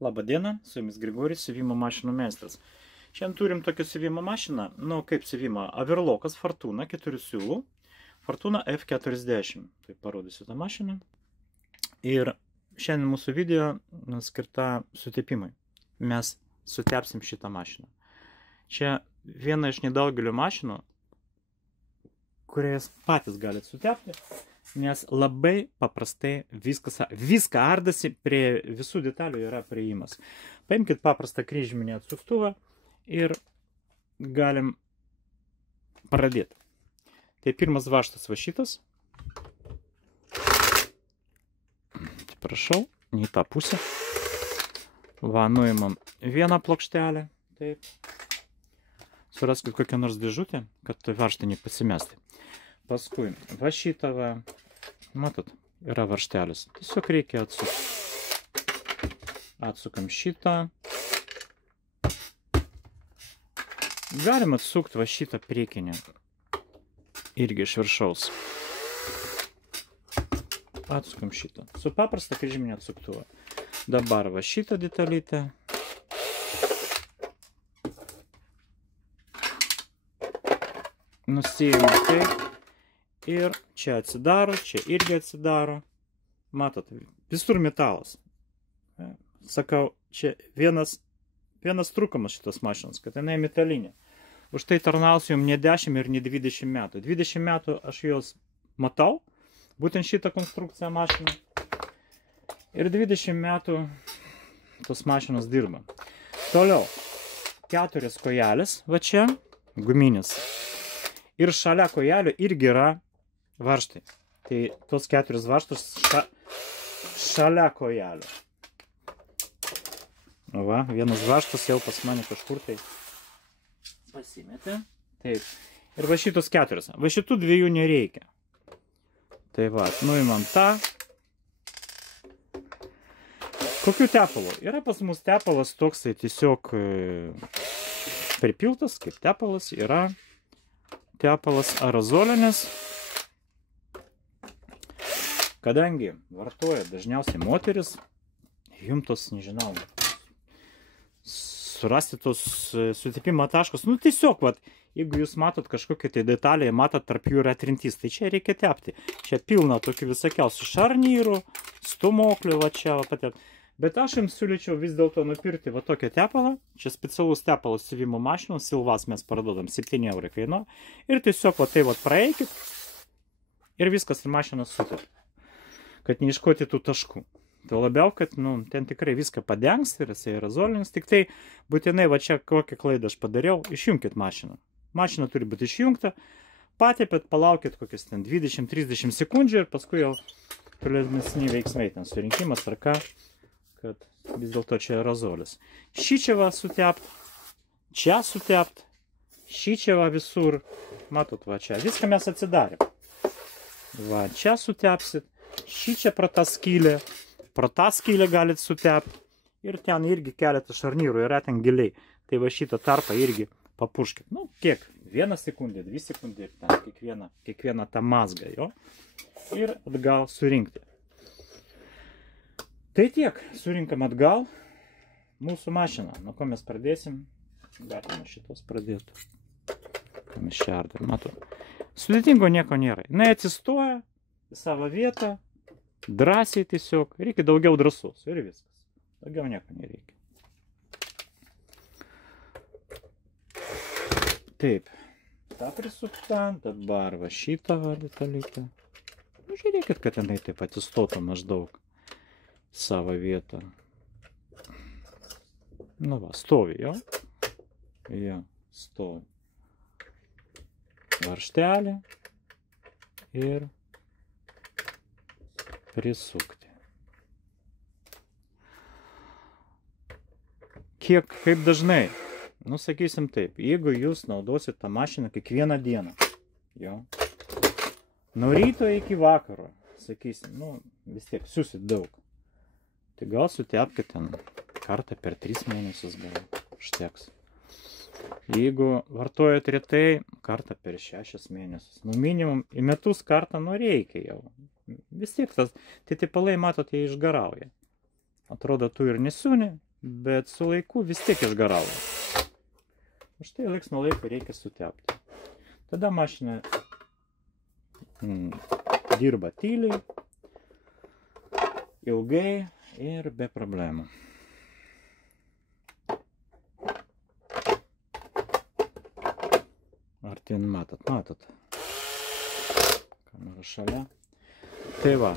Labą dieną, su jumis Grigoris, siuvimo mašinų meistras. Šiandien turim tokią siuvimo mašiną, kaip siuvimo, Averlokas Fortuna 4 siūlų, Fortuna F40. Tai parodysiu tą mašiną. Ir šiandien mūsų video skirta sutepimui. Mes sutepsim šitą mašiną. Čia viena iš nedaugelio mašinų, kurias patys galite sutepti, nes labai paprastai viską ardasi, prie visų detalių yra priėjimas. Paimkite paprastą kryžminį atsuktuvą ir galim pradėti. Tai pirmas vaštas va šitas. Prašau, ne į tą pusę. Va, nuimam vieną plokštelę. Taip. Suraskit kokią nors dėžutę, kad tai varžtai nepasimesti. Paskui, va šitą va, matot, yra varžtelis. Tiesiog reikia atsukti. Atsukam šitą. Galim atsukti va šitą priekinį. Irgi iš viršaus. Atsukam šitą. Su paprasta kryžminė atsuktuvą. Dabar va šitą detalytę. Nusijame taip. Ir čia atsidaro, čia irgi atsidaro. Matot, visur metalas. Sakau, čia vienas trūkumas šitos mašinos, kad jinai metalinė. Už tai tarnausiu jums ne 10 ir ne 20 metų. 20 metų aš jos matau, būtent šitą konstrukciją mašiną. Ir 20 metų tos mašinos dirba. Toliau, 4 kojelės, va čia, guminis. Ir šalia kojelių irgi yra varžtai. Tai tos 4 varžtus šalia kojelių. Va, vienas varžtas jau pas mane kažkur tai pasimetė. Taip. Ir va šitos 4. Va šitų 2 nereikia. Tai va, nuimam tą. Kokių tepalų? Yra pas mus tepalas toksai tiesiog pripiltas, kaip tepalas. Yra tepalas aerozolinis. Kadangi vartoja dažniausiai moteris, jums tos, nežinau, surasti tos sutepimo taškus. Nu tiesiog, vat, jeigu jūs matot kažkokią tai detalę, matot, tarp jų yra trintys, tai čia reikia tepti. Čia pilna tokių visokiausių šarnyrų, stumoklių, va čia, va patėp. Bet aš jums siūlyčiau vis dėlto nupirkti va tokią tepalą. Čia specialus tepalas siuvimo mašinų, Silvas mes parduodam 7 eurų kainuoja. Ir tiesiog va tai va praeikit ir viskas ir mašinas sutepia. Kad neieškoti tų taškų. Tai labiau, kad ten tikrai viską padengs ir jisai aerozolinis. Tik tai būtinai va čia kokią klaidą aš padariau, išjungkit mašiną. Mašina turi būti išjungta, patepėt, palaukit kokias ten 20-30 sekundžių ir paskui jau tolesni veiksmai, ten surinkimas ar ką, kad vis dėlto čia aerozolis. Šį čia va sutept, čia sutept, šį čia va visur, matot va čia, viską mes atsidarėm. Va, čia sutepsit. Šį čia pro tą skylę galit sutepti. Ir ten irgi keletą šarnyrų yra ten giliai. Tai va šitą tarpą irgi papurškit. Nu, kiek? 1 sekundė, 2 sekundė ir ten kiekvieną tą mazgą, jo. Ir atgal surinkti. Tai tiek. Surinkam atgal mūsų mašiną. Nuo ko mes pradėsim? Galime šitos pradėti. Mes čia ardam, matau. Sudėtingo nieko nėra. Jis atsistoja į savo vietą. Drąsiai tiesiog, reikia daugiau drąsos ir viskas. Daugiau nieko nereikia. Taip, tą prisukta, dabar va šitą detalytę. Žiūrėkit, kad jinai taip atsistotų maždaug savo vietą. Nu va, stovi jau. Jo, stovi. Varžtelė ir prisukti. Kaip dažnai? Nu, sakysim taip, jeigu jūs naudosit tą mašiną kiekvieną dieną, jo, nuo ryto iki vakaro, sakysim, nu, vis tiek siusit daug, tai gal sutepkite ten kartą per 3 mėnesius gal užteks. Jeigu vartojat retai, kartą per 6 mėnesius. Nu, minimum į metus kartą reikia jau. Vis tiek tas tepalai, matot, jie išgarauja. Atrodo, tu ir nesiūni, bet su laiku vis tiek išgarauja. Už tai laiks nuo laiko reikia sutepti. Tada mašina dirba tyliai, ilgai ir be problemų. Ar ten matot? Kamera šalia. Tai va,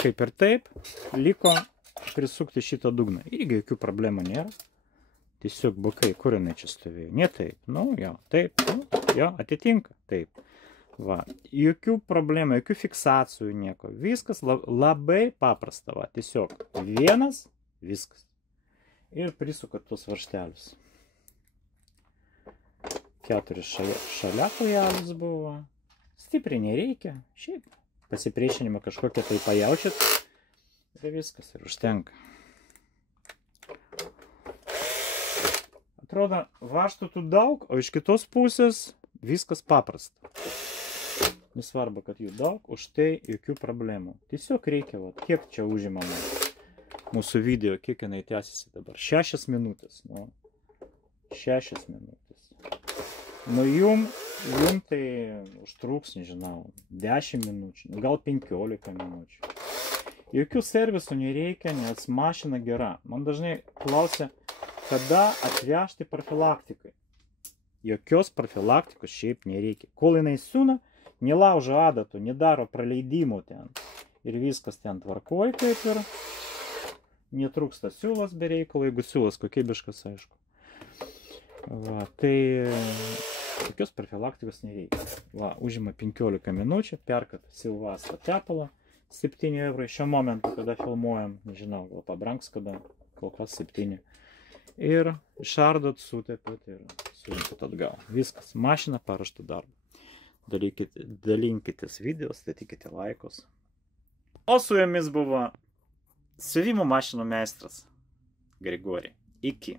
kaip ir taip, liko prisukti šitą dugną. Irgi jokių problemų nėra. Tiesiog bukai, kur jinai čia stovėjo? Ne taip. Nu, jo, taip. Nu, jo, atitinka. Taip. Va, jokių problemų, jokių fiksacijų, nieko. Viskas labai paprasta. Va, tiesiog vienas, viskas. Ir prisukat tuos varžtelius. 4 šalia kojelis buvo. Stipriai nereikia. Šiaip pasipriešinimą kažkokią tai pajaučiat. Ir viskas, ir užtenka. Atrodo, vaštų tų daug, o iš kitos pusės viskas paprasta. Nesvarbu, kad jų daug, už tai jokių problemų. Tiesiog reikia, va, kiek čia užima mūsų video, kiek jinai tęsiasi dabar. 6 minutės. Nu, 6 minutės. Nu, jum tai užtruks, nežinau, 10 minučių, gal 15 minučių. Jokių servisų nereikia, nes mašina gera. Man dažnai klausia, kada atvežti profilaktikai. Jokios profilaktikos šiaip nereikia. Kol jinai siūna, nelaužo adatų, nedaro praleidimų ten. Ir viskas ten tvarkoj, kaip ir netrūksta siūlas be reikalo, jeigu siūlas kokybiškas, aišku. Va, tai tokios profilaktikos nereikia. Va, užima 15 minučių, perkat Silvastro tepalą, 7 eurai. Šiuo momentu, kada filmuojam, nežinau, gal pabrangs kada, kol kas 7. Ir šardot, sutepėt ir surinkit atgal. Viskas, mašina paruošta darbą. Dalinkitės video, statykite laikus. O su jumis buvo siuvimo mašinų meistras Grigorij. Iki.